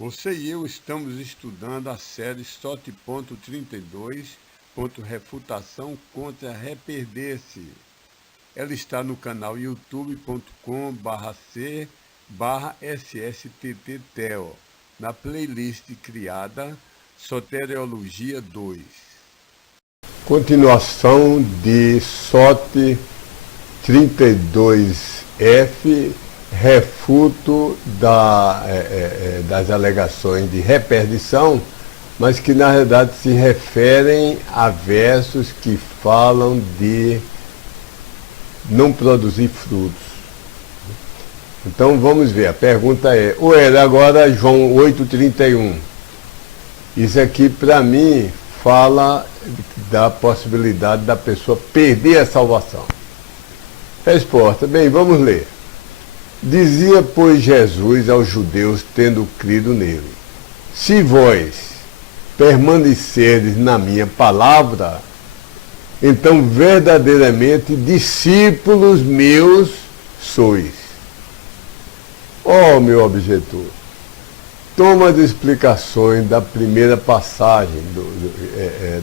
Você e eu estamos estudando a série SOT.32, Refutação contra Reperder-se. Ela está no canal youtube.com/c/SSTTTEO, na playlist criada Soteriologia 2. Continuação de SOT 32F, refuto das alegações de reperdição, mas que na realidade se referem a versos que falam de não produzir frutos. Então vamos ver, a pergunta é, agora João 8,31. Isso aqui para mim fala da possibilidade da pessoa perder a salvação. Resposta, bem, vamos ler. Dizia, pois, Jesus aos judeus, tendo crido nele: se vós permanecerdes na minha palavra, então verdadeiramente discípulos meus sois. Ó, meu objetor, toma as explicações da primeira passagem,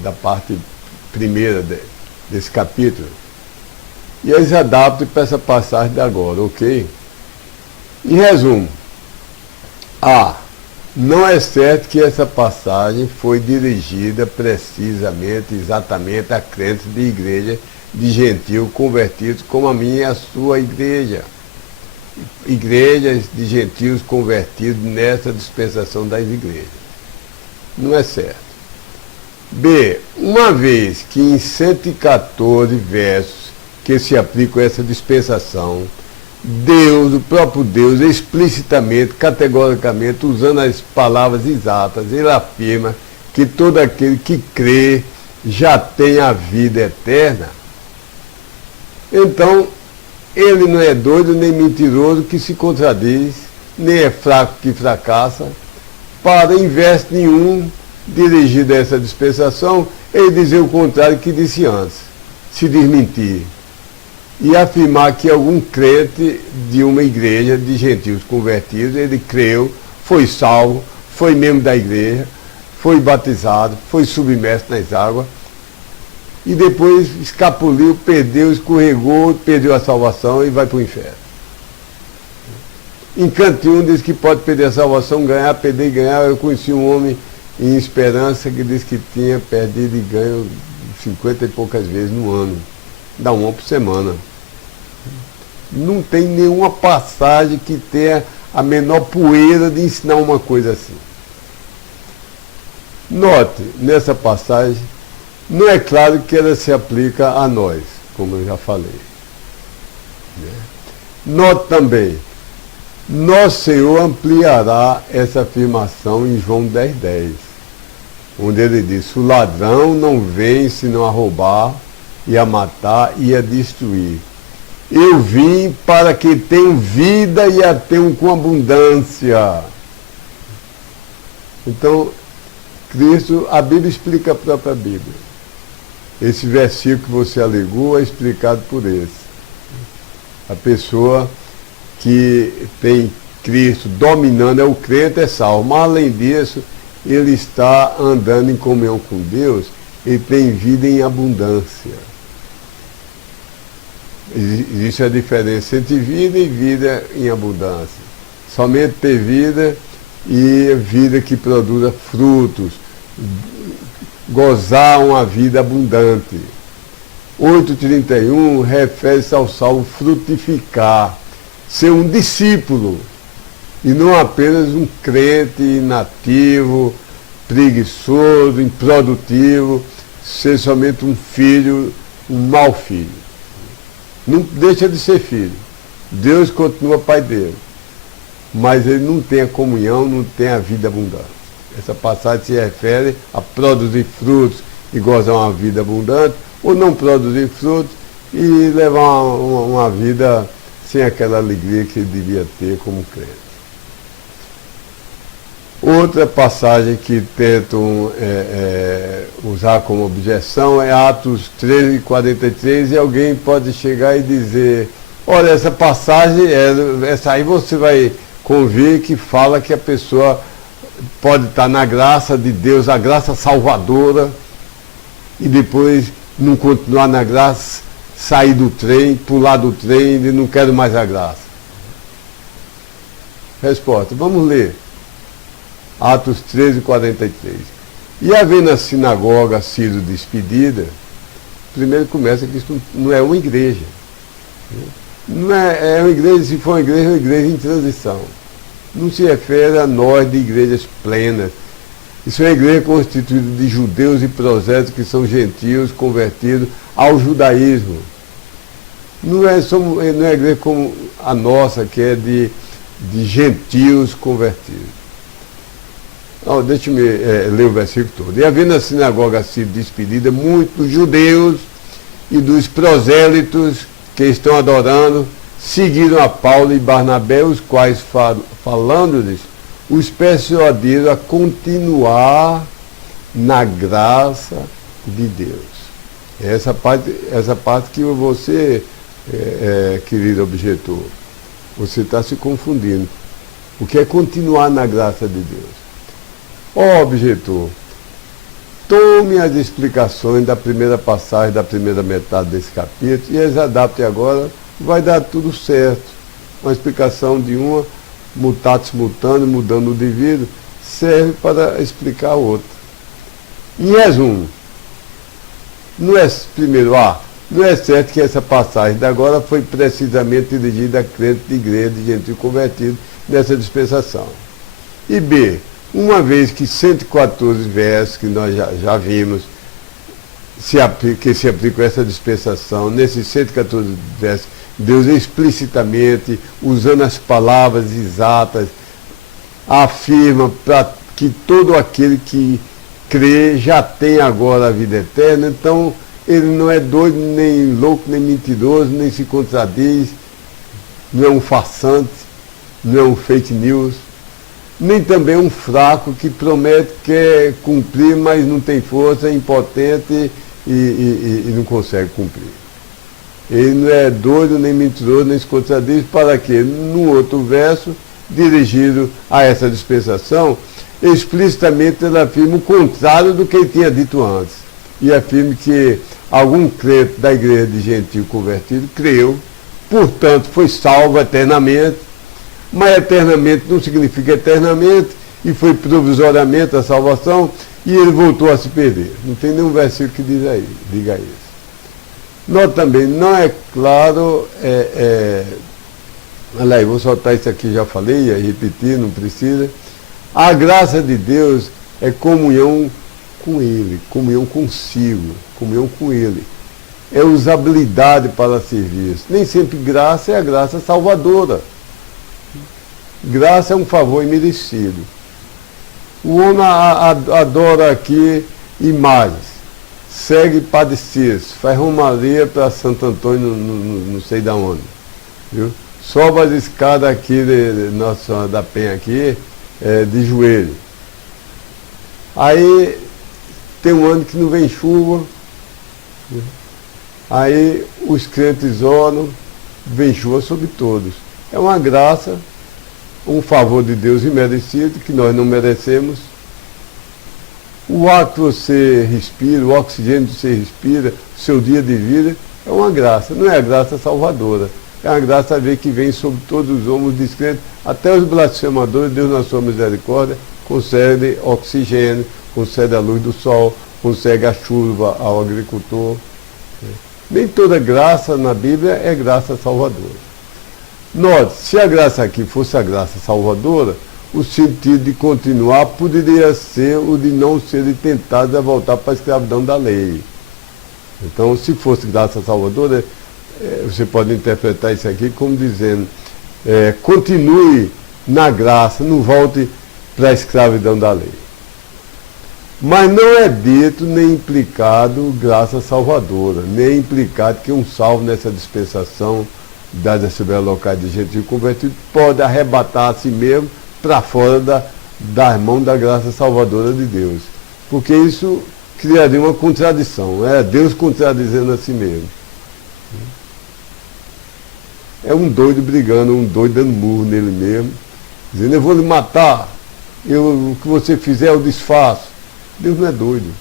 da parte primeira desse capítulo, e as adapte para essa passagem de agora, ok? Em resumo, não é certo que essa passagem foi dirigida exatamente a crentes de igreja de gentios convertidos como a minha e a sua igreja. Igrejas de gentios convertidos nessa dispensação das igrejas. Não é certo. B, uma vez que em 114 versos que se aplicam a essa dispensação, Deus, o próprio Deus, explicitamente, categoricamente, usando as palavras exatas, ele afirma que todo aquele que crê já tem a vida eterna. Então, ele não é doido nem mentiroso que se contradiz, nem é fraco que fracassa, para, em verso nenhum, dirigido a essa dispensação, ele dizer o contrário que disse antes, se desmentir. E afirmar que algum crente de uma igreja de gentios convertidos, ele creu, foi salvo, foi membro da igreja, foi batizado, foi submerso nas águas, e depois escapuliu, perdeu, escorregou, perdeu a salvação e vai para o inferno. Em canto 1 diz que pode perder a salvação, ganhar, perder e ganhar. Eu conheci um homem em Esperança que disse que tinha perdido e ganho 50 e poucas vezes no ano. Dá uma por semana. Não tem nenhuma passagem que tenha a menor poeira de ensinar uma coisa assim. Note, nessa passagem, não é claro que ela se aplica a nós, como eu já falei. Note também, nosso Senhor ampliará essa afirmação em João 10,10, onde ele diz: o ladrão não vem senão a roubar, e a matar e a destruir. Eu vim para que tenham vida e a tenham com abundância. Então, Cristo, a Bíblia explica a própria Bíblia. Esse versículo que você alegou é explicado por esse. A pessoa que tem Cristo dominando, é o crente, é salvo. Mas, além disso, ele está andando em comunhão com Deus, ele tem vida em abundância. Existe a diferença entre vida e vida em abundância. Somente ter vida e vida que produza frutos. Gozar uma vida abundante. 8,31 refere-se ao salvo frutificar. Ser um discípulo. E não apenas um crente inativo, preguiçoso, improdutivo. Ser somente um filho, um mau filho. Não deixa de ser filho. Deus continua pai dele. Mas ele não tem a comunhão, não tem a vida abundante. Essa passagem se refere a produzir frutos e gozar uma vida abundante, ou não produzir frutos e levar uma vida sem aquela alegria que ele devia ter como crente. Outra passagem que tentam usar como objeção é Atos 13:43, e alguém pode chegar e dizer: olha, essa passagem, essa aí você vai convir que fala que a pessoa pode estar na graça de Deus, a graça salvadora, e depois não continuar na graça, sair do trem, pular do trem e não quero mais a graça. Resposta, vamos ler. Atos 13, 43. E havendo a sinagoga sido despedida, primeiro começa que isso não é uma igreja. Não é uma igreja, se for uma igreja em transição. Não se refere a nós de igrejas plenas. Isso é uma igreja constituída de judeus e prosélitos que são gentios convertidos ao judaísmo. Não é uma igreja como a nossa, que é de gentios convertidos. Não, deixa-me ler o versículo todo. E havendo a sinagoga sido despedida, muitos judeus e dos prosélitos que estão adorando seguiram a Paulo e Barnabé, os quais, falando-lhes, os persuadiram a continuar na graça de Deus. Essa parte que você, querido objetor, você está se confundindo. O que é continuar na graça de Deus? Ó objetor, tome as explicações da primeira passagem, da primeira metade desse capítulo, e as adapte agora, vai dar tudo certo. Uma explicação de uma, mutatis mutandis, mudando o devido, serve para explicar a outra. Em resumo, não é certo que essa passagem de agora foi precisamente dirigida a crente de igreja de gentil convertido nessa dispensação. E B, uma vez que 114 versos que nós já vimos que se aplicam a essa dispensação, nesses 114 versos, Deus explicitamente, usando as palavras exatas, afirma para que todo aquele que crê já tem agora a vida eterna. Então ele não é doido, nem louco, nem mentiroso, nem se contradiz, não é um farsante, não é um fake news, nem também um fraco que promete, quer cumprir, mas não tem força, é impotente e não consegue cumprir. Ele não é doido, nem mentiroso, nem se contradiz, para que, no outro verso, dirigido a essa dispensação, explicitamente ele afirma o contrário do que ele tinha dito antes. E afirma que algum crente da igreja de gentil convertido creu, portanto foi salvo eternamente, mas eternamente não significa eternamente, e foi provisoriamente a salvação, e ele voltou a se perder. Não tem nenhum versículo que diga isso. Nós também, não é claro, olha aí, vou soltar isso aqui, já falei, ia repetir, não precisa. A graça de Deus é comunhão com Ele, comunhão consigo, comunhão com Ele. É usabilidade para serviço. Nem sempre graça é a graça salvadora. Graça é um favor imerecido. O homem adora aqui imagens, segue Padre Cícero, faz romaria para Santo Antônio, não sei de onde, viu? Sobe as escadas aqui de Nossa Senhora da Penha aqui, de joelho. Aí tem um ano que não vem chuva, viu? Aí os crentes oram, vem chuva sobre todos. É uma graça, um favor de Deus imerecido, que nós não merecemos. O ar que você respira, o oxigênio que você respira, o seu dia de vida, é uma graça. Não é a graça salvadora. É uma graça a ver que vem sobre todos os homens descrentes, até os blasfemadores. Deus, na sua misericórdia, concede oxigênio, concede a luz do sol, concede a chuva ao agricultor. Nem toda graça na Bíblia é graça salvadora. Note, se a graça aqui fosse a graça salvadora, o sentido de continuar poderia ser o de não serem tentados a voltar para a escravidão da lei. Então, se fosse graça salvadora, você pode interpretar isso aqui como dizendo, continue na graça, não volte para a escravidão da lei. Mas não é dito nem implicado graça salvadora, nem implicado que um salvo nessa dispensação das assembleias locais de gentil convertido pode arrebatar a si mesmo para fora das mãos da graça salvadora de Deus. Porque isso criaria uma contradição, é Deus contradizendo a si mesmo. É um doido brigando, um doido dando murro nele mesmo, dizendo, eu vou lhe matar. o que você fizer eu desfaço. Deus não é doido.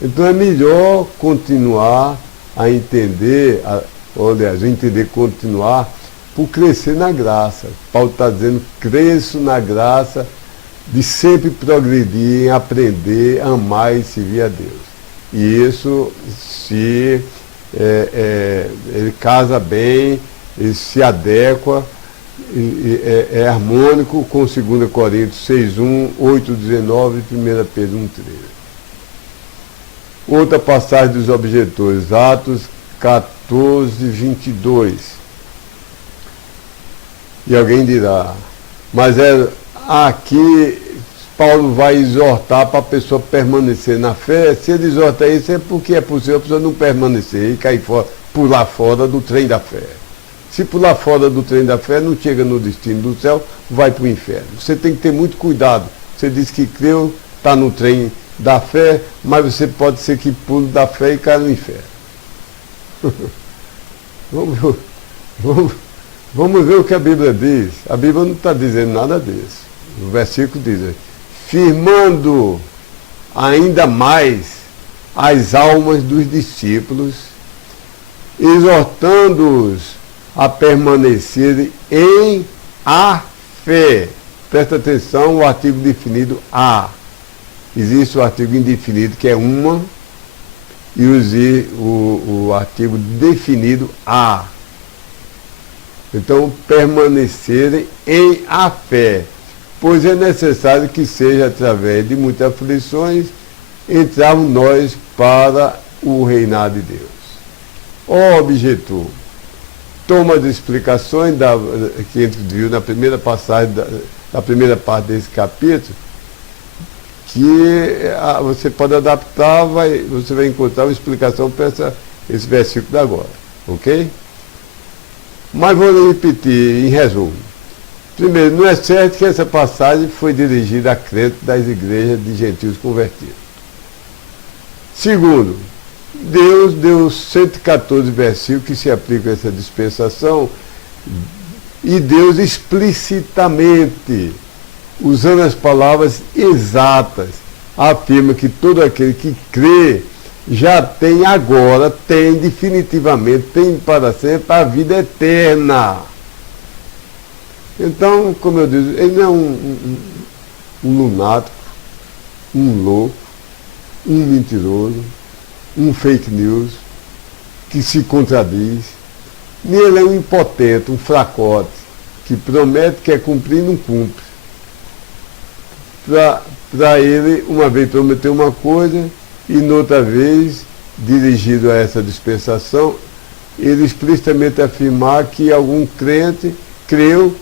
Então é melhor continuar a entender, continuar por crescer na graça. Paulo está dizendo, cresço na graça de sempre progredir em aprender, amar e servir a Deus. E isso se ele casa bem, ele se adequa, é harmônico com 2 Coríntios 6:1, 8:19 e 1 Pedro 1:13. Outra passagem dos objetores, Atos 14:22. E alguém dirá, mas aqui Paulo vai exortar para a pessoa permanecer na fé. Se ele exorta isso é porque é possível a pessoa não permanecer e cair fora, pular fora do trem da fé. Se pular fora do trem da fé, não chega no destino do céu, vai para o inferno. Você tem que ter muito cuidado. Você diz que creu, está no trem da fé, mas você pode ser que pule da fé e caia no inferno. Vamos ver o que a Bíblia diz. A Bíblia não está dizendo nada disso. O versículo diz, firmando ainda mais as almas dos discípulos, exortando-os a permanecerem em a fé. Presta atenção, o artigo definido a. Existe o artigo indefinido, que é uma, e o artigo definido a. Então, permanecerem em a fé, pois é necessário que seja através de muitas aflições entrarmos nós para o reinado de Deus. Ó objetor, toma as explicações que a gente viu na primeira passagem, na primeira parte desse capítulo, que você pode adaptar, você vai encontrar uma explicação para esse versículo agora, ok? Mas vou repetir em resumo. Primeiro, não é certo que essa passagem foi dirigida a crentes das igrejas de gentios convertidos. Segundo, Deus deu 114 versículos que se aplicam a essa dispensação, e Deus explicitamente, usando as palavras exatas, afirma que todo aquele que crê já tem agora, tem definitivamente, tem para sempre a vida eterna. Então, como eu disse, ele não é um lunático, um louco, um mentiroso, um fake news, que se contradiz. Nem ele é um impotente, um fracote, que promete, quer cumprir e não cumpre. Para ele, uma vez prometeu uma coisa, e noutra vez, dirigido a essa dispensação, ele explicitamente afirmar que algum crente creu,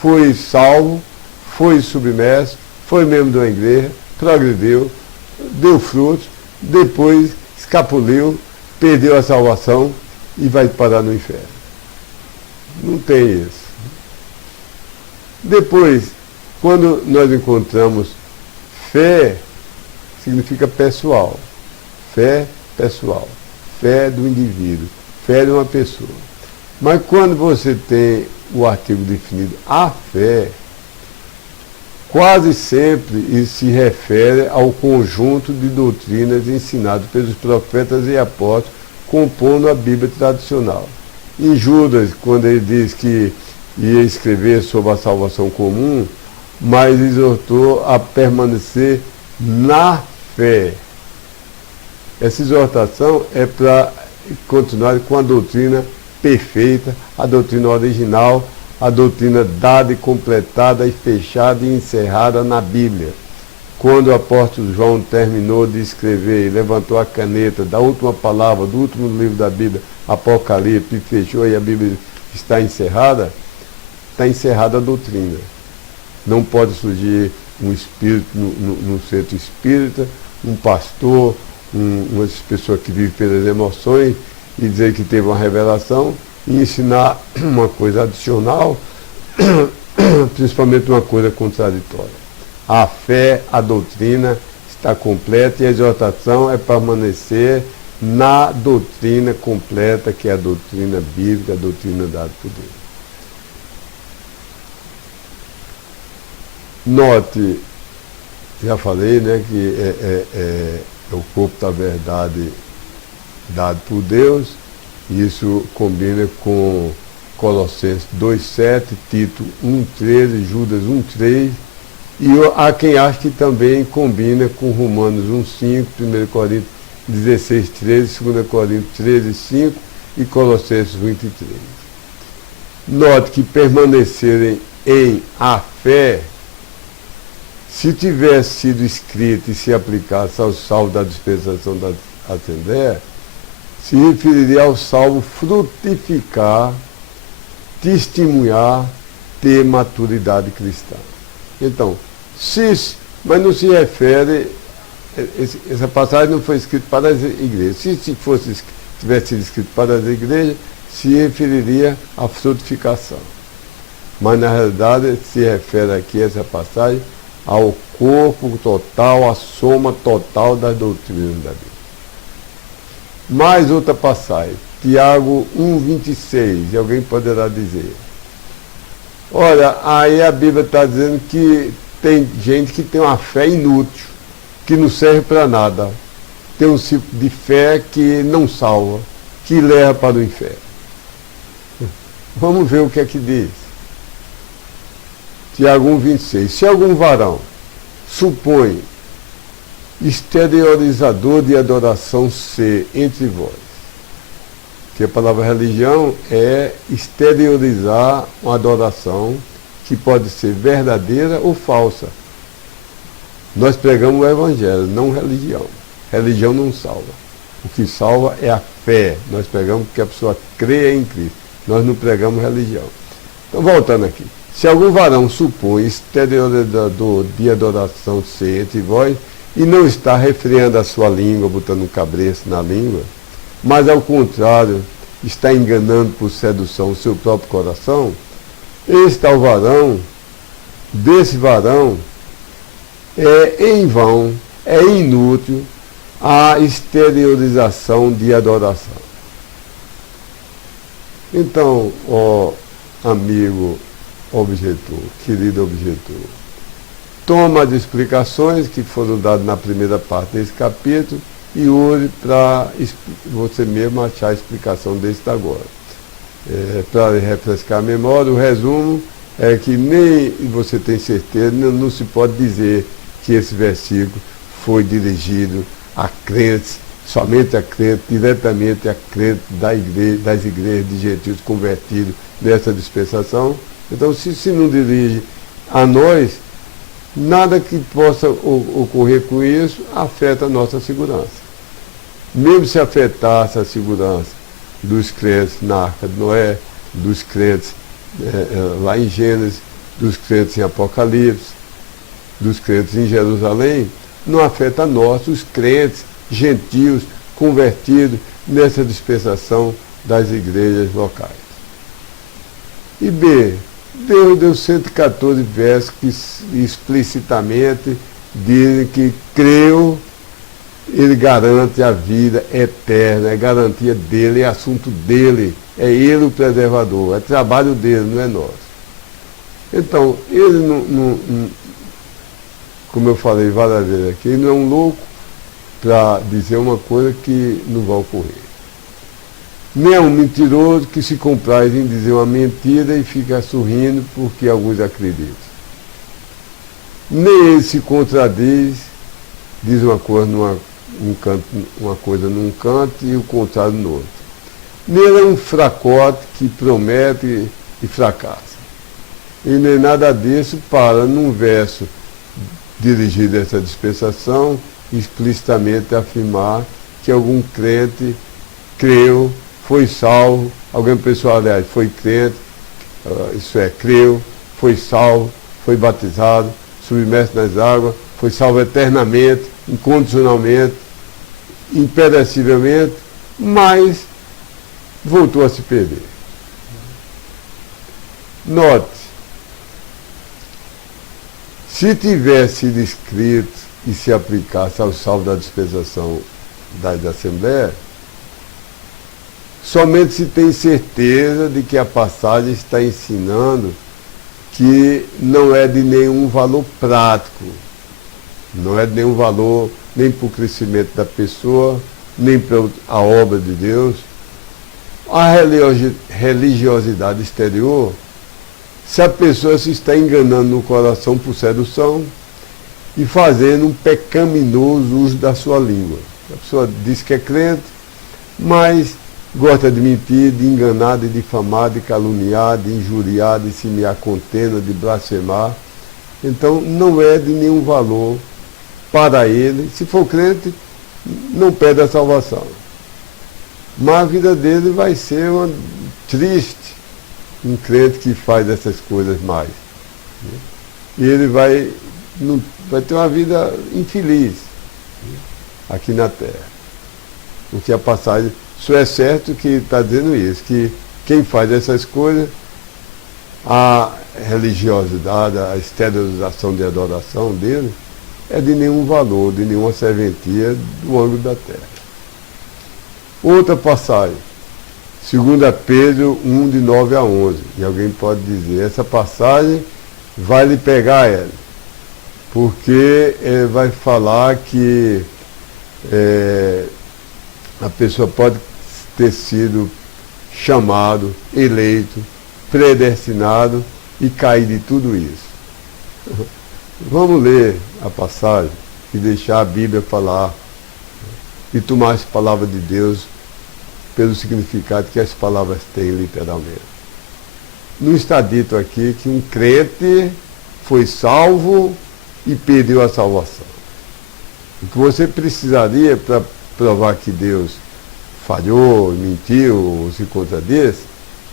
foi salvo, foi submerso, foi membro de uma igreja, progrediu, deu frutos, depois escapuliu, perdeu a salvação e vai parar no inferno. Não tem isso. Depois, quando nós encontramos fé, significa pessoal. Fé pessoal. Fé do indivíduo. Fé de uma pessoa. Mas quando você tem o artigo definido a fé, quase sempre isso se refere ao conjunto de doutrinas ensinadas pelos profetas e apóstolos, compondo a Bíblia tradicional. Em Judas, quando ele diz que ia escrever sobre a salvação comum, mas exortou a permanecer na fé. Essa exortação é para continuar com a doutrina perfeita, a doutrina original, a doutrina dada e completada e fechada e encerrada na Bíblia. Quando o apóstolo João terminou de escrever e levantou a caneta da última palavra, do último livro da Bíblia, Apocalipse, e fechou e a Bíblia está encerrada a doutrina. Não pode surgir um espírito no centro espírita, um pastor, uma pessoa que vive pelas emoções e dizer que teve uma revelação e ensinar uma coisa adicional, principalmente uma coisa contraditória. A fé, a doutrina está completa e a exortação é permanecer na doutrina completa, que é a doutrina bíblica, a doutrina dada por Deus. Note, já falei, né, que é o corpo da verdade dado por Deus. Isso combina com Colossenses 2,7, Tito 1,13, Judas 1,3. E há quem acha que também combina com Romanos 1,5, 1 Coríntios 16,13, 2 Coríntios 13,5 e Colossenses 1,23. Note que permanecerem em a fé, se tivesse sido escrito e se aplicasse ao salvo da dispensação da Assembleia, se referiria ao salvo frutificar, testemunhar, ter maturidade cristã. Então, mas não se refere, essa passagem não foi escrita para as igrejas. Se tivesse sido escrito para as igrejas, se referiria à frutificação. Mas na realidade se refere aqui essa passagem ao corpo total, à soma total das doutrinas da Bíblia. Mais outra passagem, Tiago 1,26, e alguém poderá dizer: olha, aí a Bíblia está dizendo que tem gente que tem uma fé inútil, que não serve para nada. Tem um tipo de fé que não salva, que leva para o inferno. Vamos ver o que é que diz. Tiago 1,26. Se algum varão supõe exteriorizador de adoração ser entre vós, que a palavra religião é exteriorizar uma adoração que pode ser verdadeira ou falsa. Nós pregamos o Evangelho, não religião. Religião não salva. O que salva é a fé. Nós pregamos que a pessoa creia em Cristo. Nós não pregamos religião. Então, voltando aqui. Se algum varão supõe exteriorizador de adoração ser entre vós, e não está refreando a sua língua, botando um cabresto na língua, mas ao contrário, está enganando por sedução o seu próprio coração, este tal varão, desse varão, é em vão, é inútil a exteriorização de adoração. Então, ó amigo objetor, querido objetor, toma as explicações que foram dadas na primeira parte desse capítulo e use para você mesmo achar a explicação desse agora. Para refrescar a memória, o resumo é que nem você tem certeza, não se pode dizer que esse versículo foi dirigido a crentes, somente a crentes, diretamente a crentes das igrejas de gentios convertidos nessa dispensação. Então, se não dirige a nós, nada que possa ocorrer com isso afeta a nossa segurança. Mesmo se afetasse a segurança dos crentes na Arca de Noé, dos crentes lá em Gênesis, dos crentes em Apocalipse, dos crentes em Jerusalém, não afeta a nós, os crentes gentios convertidos nessa dispensação das igrejas locais. E B, Deus deu 114 versos que explicitamente dizem que creu, ele garante a vida eterna, é garantia dele, é assunto dele, é ele o preservador, é trabalho dele, não é nosso. Então, ele não como eu falei várias vezes aqui, ele não é um louco para dizer uma coisa que não vai ocorrer. Nem é um mentiroso que se compraz em dizer uma mentira e fica sorrindo porque alguns acreditam. Nem ele se contradiz, diz uma coisa num canto e o contrário no outro. Nem ele é um fracote que promete e fracassa. E nem nada disso para, num verso dirigido a essa dispensação, explicitamente afirmar que algum crente creu, foi salvo, alguém pessoal, aliás, foi crente, isso é, creu, foi salvo, foi batizado, submerso nas águas, foi salvo eternamente, incondicionalmente, imperecivelmente, mas voltou a se perder. Note, se tivesse sido escrito e se aplicasse ao salvo da dispensação da Assembleia, somente se tem certeza de que a passagem está ensinando que não é de nenhum valor prático, não é de nenhum valor nem para o crescimento da pessoa, nem para a obra de Deus. A religiosidade exterior, se a pessoa se está enganando no coração por sedução e fazendo um pecaminoso uso da sua língua. A pessoa diz que é crente, mas gosta de mentir, de enganar, de difamar, de caluniar, de injuriar, de semear contenda, de blasfemar. Então não é de nenhum valor para ele. Se for crente, não perde a salvação. Mas a vida dele vai ser uma triste, um crente que faz essas coisas mais. E ele vai ter uma vida infeliz aqui na Terra. Porque a passagem, isso é certo que está dizendo isso, que quem faz essas coisas, a religiosidade, a esterilização de adoração dele, é de nenhum valor, de nenhuma serventia do ângulo da Terra. Outra passagem, 2 Pedro 1, de 9 a 11. E alguém pode dizer, essa passagem vai lhe pegar ela, porque vai falar que a pessoa pode ter sido chamado, eleito, predestinado e cair de tudo isso. Vamos ler a passagem e deixar a Bíblia falar e tomar as palavras de Deus pelo significado que as palavras têm literalmente. Não está dito aqui que um crente foi salvo e perdeu a salvação. O que você precisaria para provar que Deus falhou, mentiu ou se contradiz,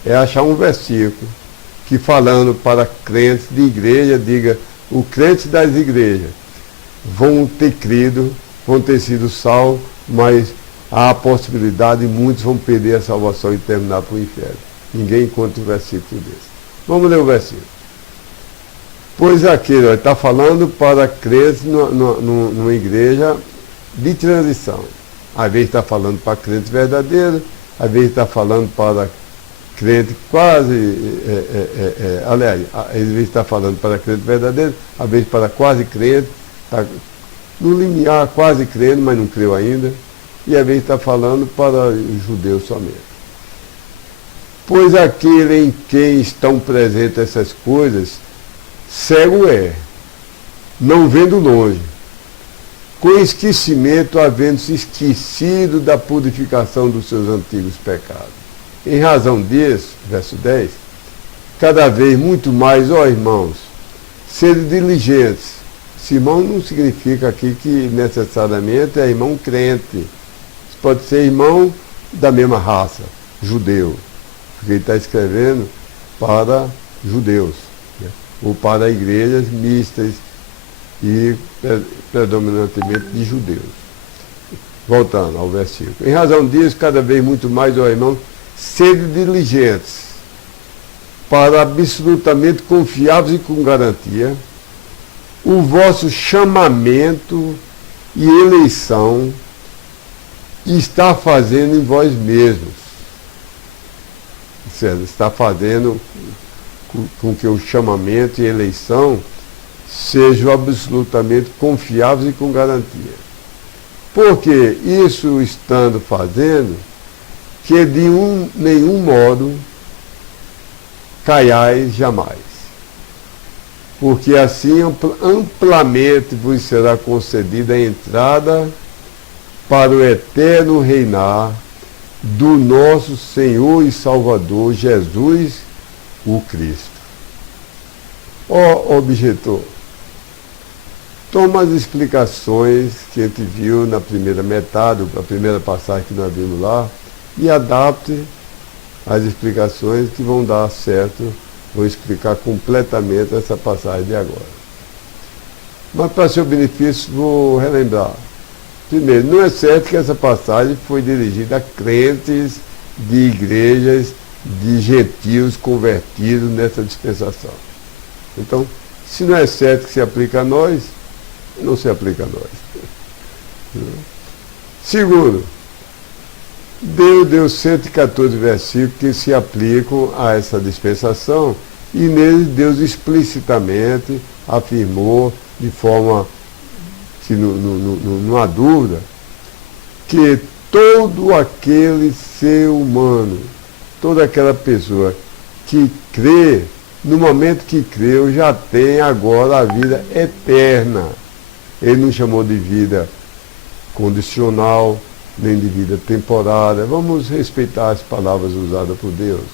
é achar um versículo que, falando para crentes de igreja, diga: os crentes das igrejas vão ter crido, vão ter sido salvos, mas há a possibilidade de muitos vão perder a salvação e terminar para o inferno. Ninguém encontra um versículo desse. Vamos ler o versículo. Pois aquele está falando para crentes numa igreja de transição. Às vezes está falando para crente verdadeiro, às vezes está falando para crente quase, aliás, às vezes está falando para crente verdadeiro, às vezes para quase crente, está no limiar quase crendo, mas não creu ainda, e às vezes está falando para judeus somente. Pois aquele em quem estão presentes essas coisas, cego é, não vendo longe, com esquecimento, havendo-se esquecido da purificação dos seus antigos pecados. Em razão disso, verso 10, cada vez muito mais, ó irmãos, sede diligentes. Esse irmão não significa aqui que necessariamente é irmão crente. Pode ser irmão da mesma raça, judeu, porque ele está escrevendo para judeus, né? Ou para igrejas mistas e predominantemente de judeus. Voltando ao versículo. Em razão disso, cada vez muito mais, ó irmão, sede diligentes, para absolutamente confiáveis e com garantia, o vosso chamamento e eleição está fazendo em vós mesmos. Certo? Está fazendo com que o chamamento e eleição sejam absolutamente confiáveis e com garantia. Porque isso estando fazendo, que de nenhum modo caiais jamais. Porque assim amplamente vos será concedida a entrada para o eterno reinar do nosso Senhor e Salvador Jesus, o Cristo. Ó objetor, toma as explicações que a gente viu na primeira metade, a primeira passagem que nós vimos lá, e adapte as explicações que vão dar certo, vão explicar completamente essa passagem de agora. Mas para seu benefício, vou relembrar. Primeiro, não é certo que essa passagem foi dirigida a crentes de igrejas de gentios convertidos nessa dispensação. Então, se não é certo que se aplica a nós, não se aplica a nós. Segundo, Deus deu 114 versículos que se aplicam a essa dispensação E nele Deus explicitamente afirmou, de forma que não há dúvida, que todo aquele ser humano, toda aquela pessoa que crê, no momento que creu, já tem agora a vida eterna. Ele não chamou de vida condicional, nem de vida temporária. Vamos respeitar as palavras usadas por Deus.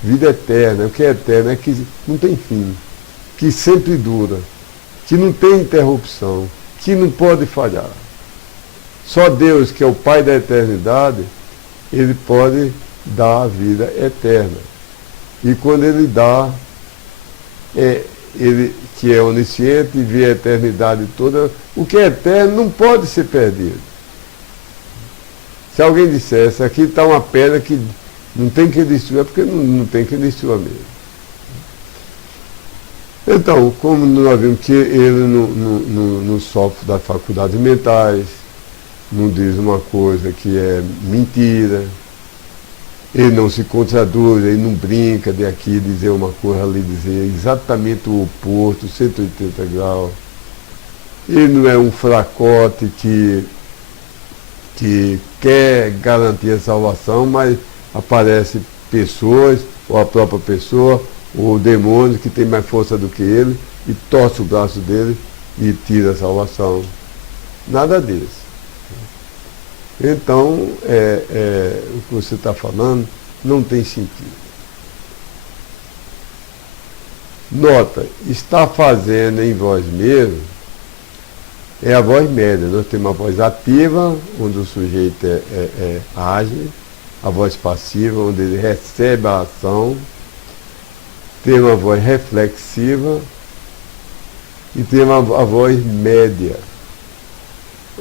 Vida eterna, o que é eterno é que não tem fim, que sempre dura, que não tem interrupção, que não pode falhar. Só Deus, que é o Pai da eternidade, Ele pode dar a vida eterna. E quando Ele dá, Ele que é onisciente e vê a eternidade toda, o que é eterno não pode ser perdido. Se alguém dissesse, aqui está uma pedra que não tem que destruir, é porque não tem que destruir mesmo. Então, como nós vimos que ele não sofre das faculdades mentais, não diz uma coisa que é mentira, ele não se contraduz, ele não brinca de aqui dizer uma coisa, ali dizer exatamente o oposto, 180 graus. Ele não é um fracote que quer garantir a salvação, mas aparece pessoas, ou a própria pessoa, ou demônios que tem mais força do que ele, e torce o braço dele e tira a salvação. Nada disso. Então, o que você está falando não tem sentido. Nota, está fazendo em vós mesmo é a voz média. Nós temos a voz ativa, onde o sujeito age, a voz passiva, onde ele recebe a ação, tem uma voz reflexiva e tem a voz média,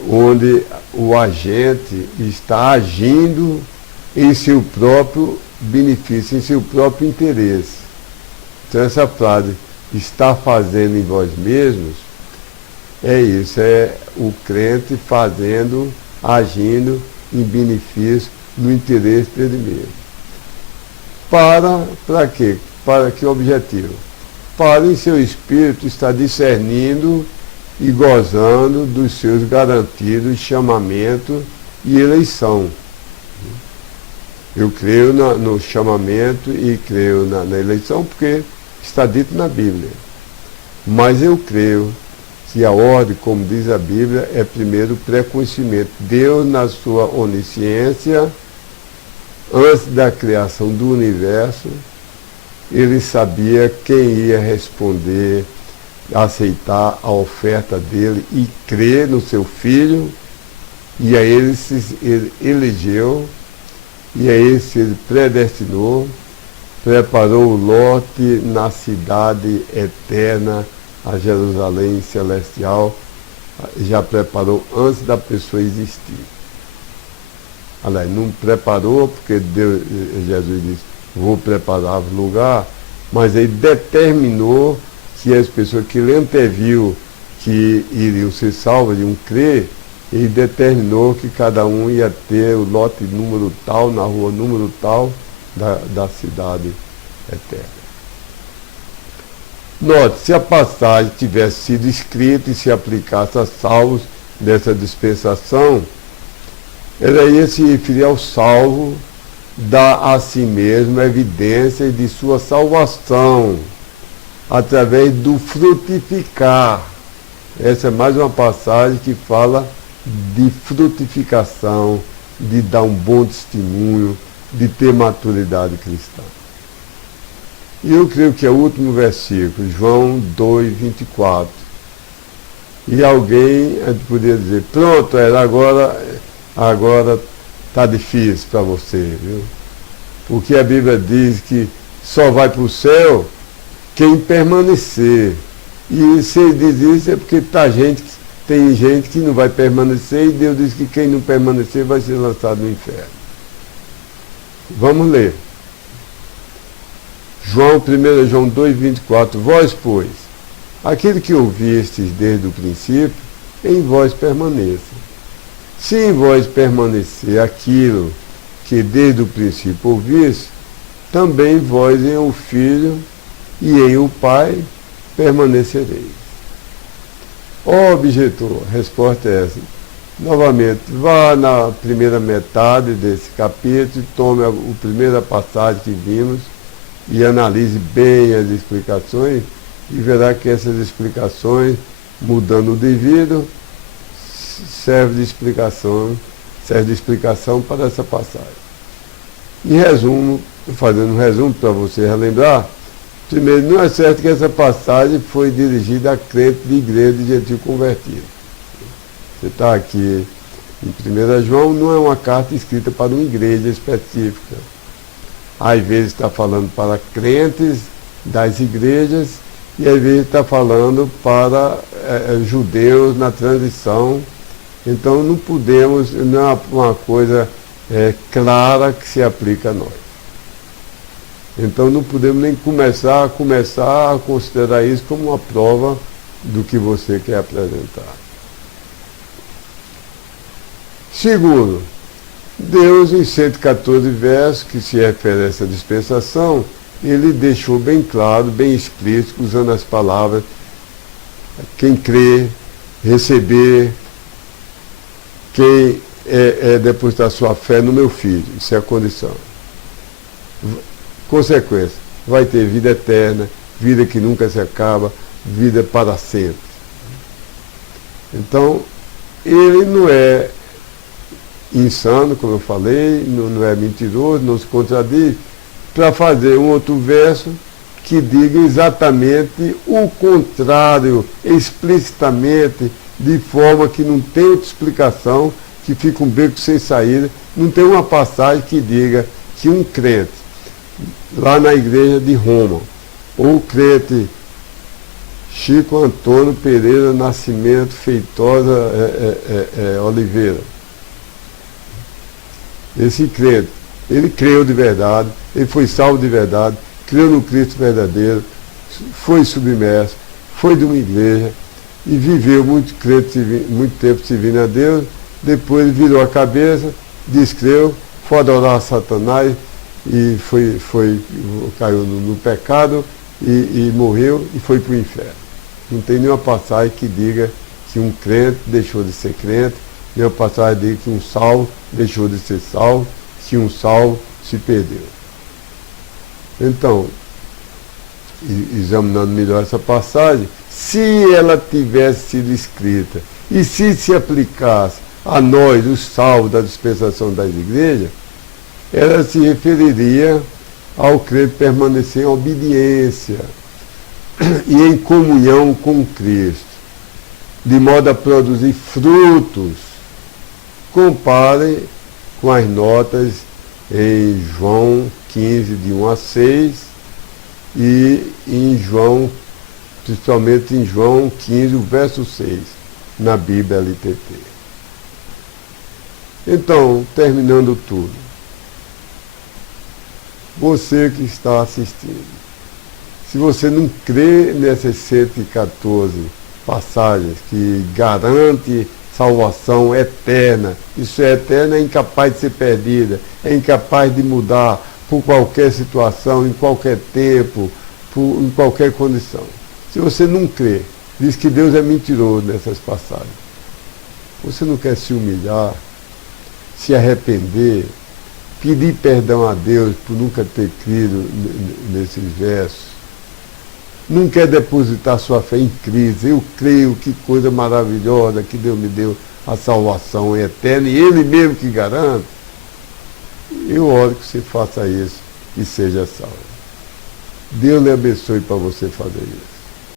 onde o agente está agindo em seu próprio benefício, em seu próprio interesse. Então essa frase, está fazendo em vós mesmos, é isso, é o crente fazendo, agindo em benefício, no interesse dele mesmo. Para quê? Para que objetivo? Para em seu espírito estar discernindo e gozando dos seus garantidos chamamento e eleição. Eu creio no chamamento e creio na eleição porque está dito na Bíblia. Mas eu creio que a ordem, como diz a Bíblia, é primeiro o pré-conhecimento. Deus, na sua onisciência, antes da criação do universo, ele sabia quem ia responder, aceitar a oferta dele e crer no seu filho, e a ele ele elegeu, e a esse ele predestinou, preparou o lote na cidade eterna, a Jerusalém celestial, já preparou antes da pessoa existir. Aliás, não preparou, porque Jesus disse, vou preparar o lugar, mas ele determinou que as pessoas que ele anteviu que iriam ser salvas, iriam crer, ele determinou que cada um ia ter o lote número tal, na rua número tal, da cidade eterna. Note, se a passagem tivesse sido escrita e se aplicasse a salvos dessa dispensação, ela ia se referir ao salvo, dá a si mesmo evidência de sua salvação, através do frutificar. Essa é mais uma passagem que fala de frutificação, de dar um bom testemunho, de ter maturidade cristã. E eu creio que é o último versículo, João 2, 24. E alguém poderia dizer, pronto, agora está difícil para você, viu? Porque a Bíblia diz que só vai para o céu quem permanecer. E se ele diz isso é porque tem gente que não vai permanecer, e Deus diz que quem não permanecer vai ser lançado no inferno. Vamos ler. 1 João 2, 24. Vós, pois, aquele que ouvistes desde o princípio, em vós permaneça. Se em vós permanecer aquilo que desde o princípio ouviste, também vós em o Filho e em o Pai permanecereis. Ó objetor, a resposta é essa. Novamente, vá na primeira metade desse capítulo, tome a primeira passagem que vimos e analise bem as explicações e verá que essas explicações, mudando o devido, serve de explicação para essa passagem. Em resumo, fazendo um resumo para você relembrar, primeiro, não é certo que essa passagem foi dirigida a crente de igreja de gentil convertido. Você está aqui em 1 João, não é uma carta escrita para uma igreja específica. Às vezes está falando para crentes das igrejas e às vezes está falando para judeus na transição. Então não podemos, não é uma coisa clara que se aplica a nós. Então não podemos nem começar a considerar isso como uma prova do que você quer apresentar. Segundo, Deus, em 114 versos, que se refere a essa dispensação, ele deixou bem claro, bem explícito, usando as palavras quem crê, receber, quem depositar sua fé no meu filho. Isso é a condição. Consequência, vai ter vida eterna, vida que nunca se acaba, vida para sempre. Então, ele não é insano, como eu falei, não é mentiroso, não se contradiz, para fazer um outro verso que diga exatamente o contrário, explicitamente, de forma que não tem outra explicação, que fica um beco sem saída, não tem uma passagem que diga que um crente, lá na igreja de Roma, ou o crente Chico Antônio Pereira Nascimento Feitosa Oliveira, esse crente, ele creu de verdade, ele foi salvo de verdade, creu no Cristo verdadeiro, foi submerso, foi de uma igreja e viveu muito tempo servindo a Deus, depois virou a cabeça, descreu, foi adorar a Satanás e caiu no pecado e morreu e foi para o inferno. Não tem nenhuma passagem que diga que um crente deixou de ser crente, nenhuma passagem que diga que um salvo deixou de ser salvo, que um salvo se perdeu. Então, examinando melhor essa passagem, se ela tivesse sido escrita e se aplicasse a nós, os salvos da dispensação das igrejas, ela se referiria ao crente permanecer em obediência e em comunhão com Cristo, de modo a produzir frutos. Compare com as notas em João 15, de 1 a 6, e em João, principalmente em João 15, o verso 6, na Bíblia LTT. Então, terminando tudo, você que está assistindo, se você não crê nessas 114 passagens que garante salvação eterna, isso é eterno, é incapaz de ser perdida, é incapaz de mudar por qualquer situação, em qualquer tempo, em qualquer condição. Se você não crê, diz que Deus é mentiroso nessas passagens, você não quer se humilhar, se arrepender, pedir perdão a Deus por nunca ter crido nesses versos, não quer depositar sua fé em Cristo, eu creio, que coisa maravilhosa que Deus me deu, a salvação eterna, e Ele mesmo que garante, eu oro que você faça isso e seja salvo. Deus lhe abençoe para você fazer isso.